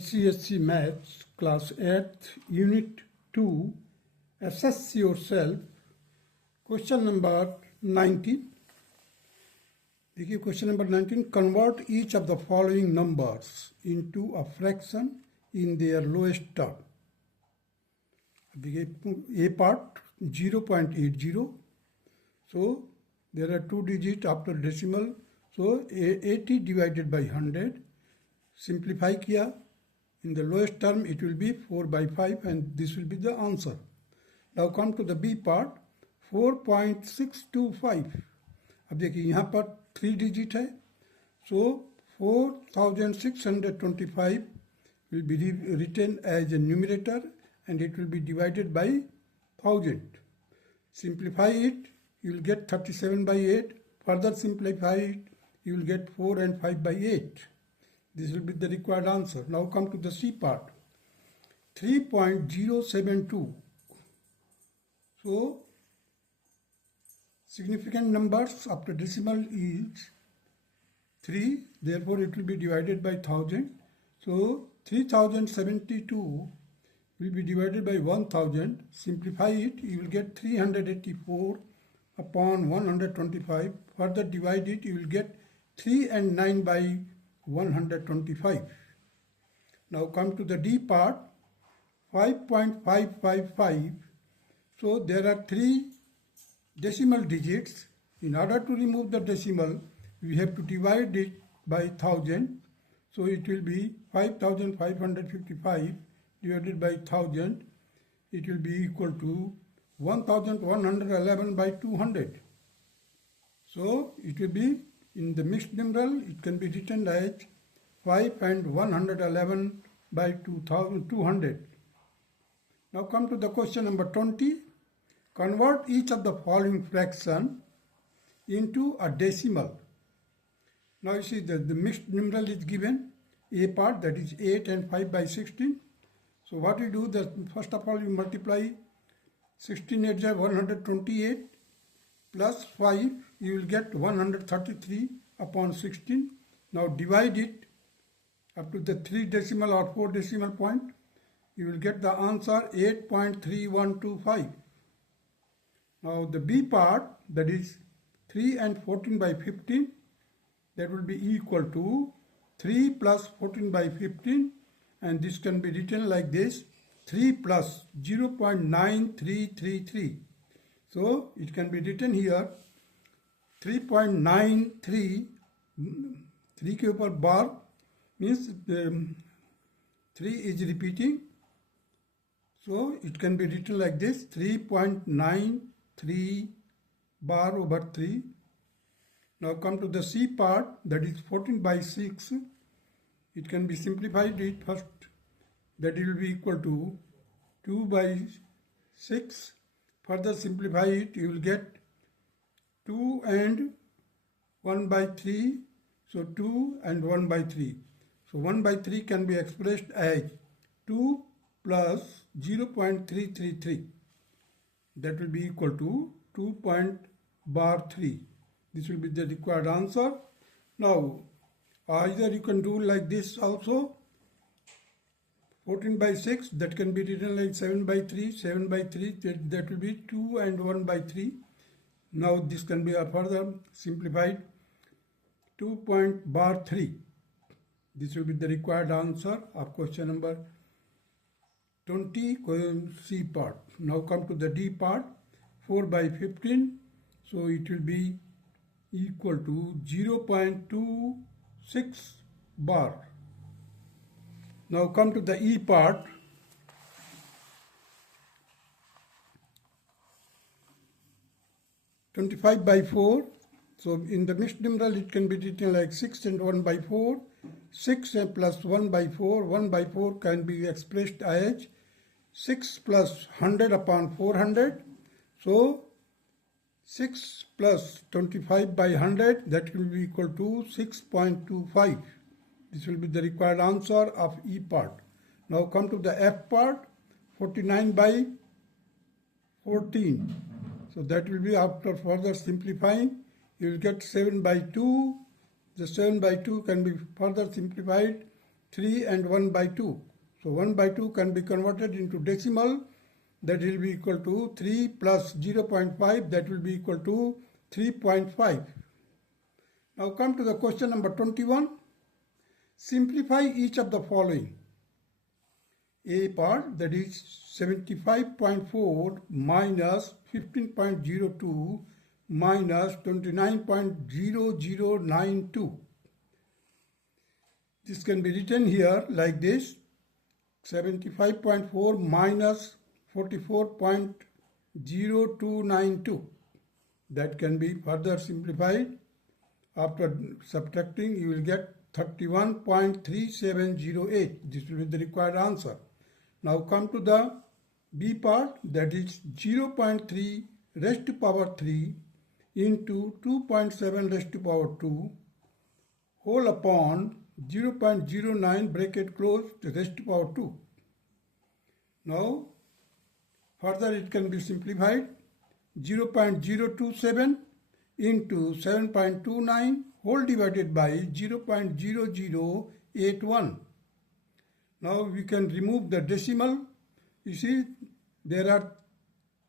ICSE Maths Class 8th Unit 2 Assess Yourself Question number 19 देखिए question number 19 Convert each of the following numbers into a fraction in their lowest term. देखिए A part 0.80, so there are two digits after decimal, so 80 divided by 100, simplify किया. In the lowest term, it will be 4 by 5 and this will be the answer. Now come to the B part, 4.625. अब देखिए यहाँ पर 3 digit है. So 4625 will be written as a numerator and it will be divided by 1000. Simplify it, you will get 37 by 8. Further simplify it, you will get 4 and 5 by 8. This will be the required answer. Now come to the C part. 3.072. So, significant numbers after decimal is 3. Therefore, it will be divided by 1000. So, 3072 will be divided by 1000. Simplify it. You will get 384 upon 125. Further divide it. You will get 3 and 9 by 125. Now come to the D part, 5.555. So there are 3 decimal digits. In order to remove the decimal, we have to divide it by 1000. So it will be 5555 divided by 1000. It will be equal to 1111 by 200. So it will be in the mixed numeral, it can be written as 5 and 111 by 200. Now come to the question number 20. Convert each of the following fraction into a decimal. Now you see that the mixed numeral is given. A part, that is 8 and 5 by 16. So what you do, that first of all you multiply 16 8 is 128 plus 5, you will get 133 upon 16. Now divide it up to the 3 decimal or 4 decimal point. You will get the answer 8.3125. Now the B part, that is 3 and 14 by 15, that will be equal to 3 plus 14 by 15, and this can be written like this, 3 plus 0.9333. So it can be written here 3.93, 3 के ऊपर bar means 3 is repeating. So it can be written like this, 3.93 bar over 3. Now come to the C part, that is 14 by 6. It can be simplified it first, that it will be equal to 2 by 6. Further simplify it, you will get 2 and 1 by 3. So 2 and 1 by 3. So 1 by 3 can be expressed as 2 plus 0.333. That will be equal to 2.3. This will be the required answer. Now, either you can do like this also. 14 by 6, that can be written like 7 by 3, 7 by 3, that will be 2 and 1 by 3. Now this can be further simplified, 2.3. This will be the required answer of question number 20, C part. Now come to the D part, 4 by 15, so it will be equal to 0.26 bar. Now come to the E part. (25 by 4). So in the mixed numeral it can be written like 6 and 1 by 4. 6 and plus 1 by 4. 1 by 4 can be expressed as 6 plus 100 upon 400. So 6 plus 25 by 100, that will be equal to 6.25. This will be the required answer of E part. Now come to the F part, 49 by 14. So that will be, after further simplifying, you will get 7 by 2. The 7 by 2 can be further simplified. 3 and 1 by 2. So 1 by 2 can be converted into decimal. That will be equal to 3 plus 0.5. That will be equal to 3.5. Now come to the question number 21. Simplify each of the following. A part, that is 75.4 minus 15.02 minus 29.0092. This can be written here like this: 75.4 minus 44.0292. That can be further simplified. After subtracting, you will get 31.3708. This will be the required answer. Now come to the B part, that is 0.3 raised to power 3 into 2.7 raised to power 2 whole upon 0.09 bracket close raised to power 2. Now further it can be simplified: 0.027 into 7.29 whole divided by 0.0081. Now we can remove the decimal. You see, there are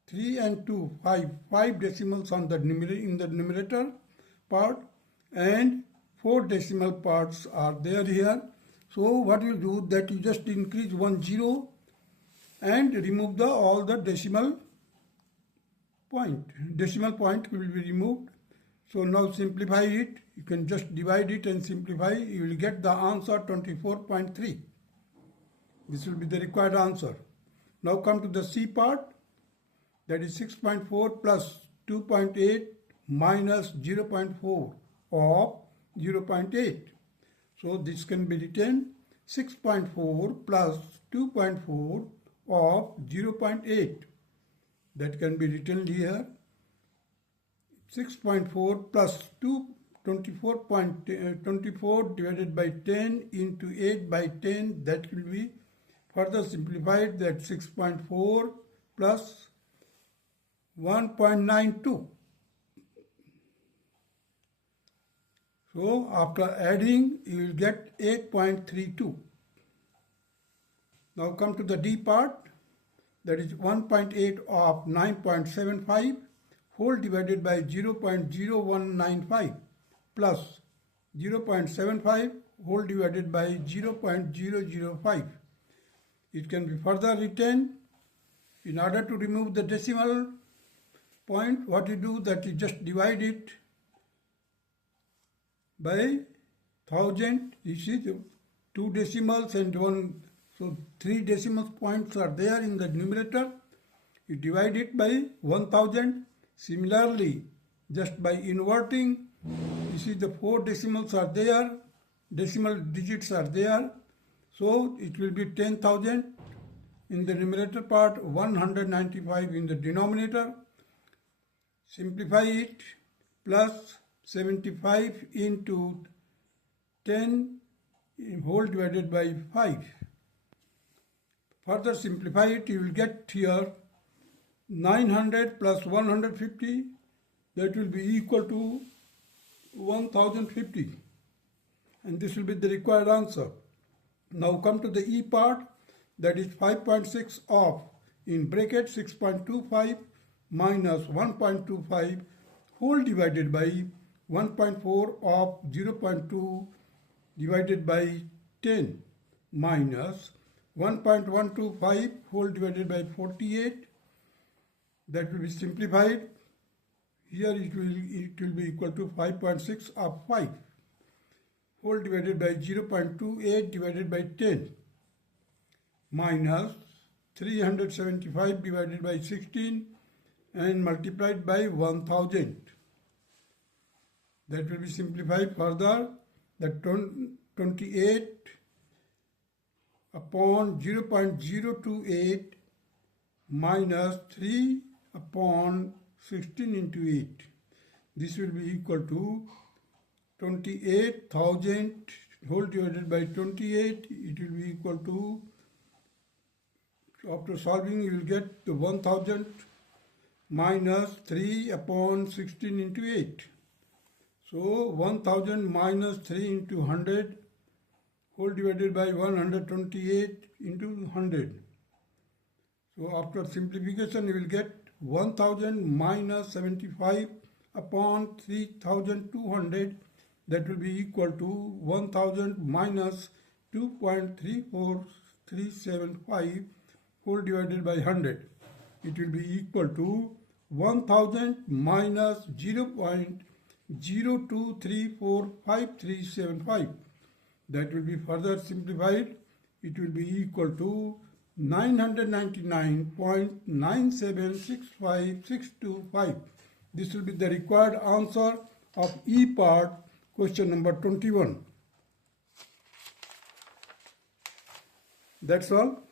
3 and 2, 5 decimals on the in the numerator part, and 4 decimal parts are there here. So what you do, that you just increase 1 0 and remove all the decimal point. Decimal point will be removed. So now simplify it. You can just divide it and simplify. You will get the answer 24.3. This will be the required answer. Now come to the C part. That is 6.4 plus 2.8 minus 0.4 of 0.8. So this can be written 6.4 plus 2.4 of 0.8. That can be written here 6.4 plus 24 divided by 10 into 8 by 10. That will be further simplified, that 6.4 plus 1.92. So after adding, you will get 8.32. Now come to the D part, that is 1.8 of 9.75 whole divided by 0.0195 plus 0.75 whole divided by 0.005. It can be further written. In order to remove the decimal point, what you do, that you just divide it by 1000. You see the 2 decimals and 1, so 3 decimal points are there in the numerator. You divide it by 1000. Similarly, just by inverting, you see the 4 decimals are there, decimal digits are there. So it will be 10,000 in the numerator part, 195 in the denominator. Simplify it, plus 75 into 10 whole divided by 5. Further simplify it, you will get here 900 plus 150, that will be equal to 1050, and this will be the required answer. Now come to the E part, that is 5.6 of, in bracket 6.25 minus 1.25 whole divided by 1.4 of 0.2 divided by 10 minus 1.125 whole divided by 48. That will be simplified. Here it will be equal to 5.6 of 5 whole divided by 0.28 divided by 10 minus 375 divided by 16 and multiplied by 1000. That will be simplified further. That 28 upon 0.028 minus 3 upon 16 into 8. This will be equal to 28,000 whole divided by 28. It will be equal to, after solving, you will get the 1000 minus 3 upon 16 into 8. So 1000 minus 3 into 100 whole divided by 128 into 100. So after simplification you will get 1000 minus 75 upon 3200, that will be equal to 1000 minus 2.34375 whole divided by 100. It will be equal to 1000 minus 0.02345375. That will be further simplified. It will be equal to 999.9765625. This will be the required answer of E part, question number 21. That's all.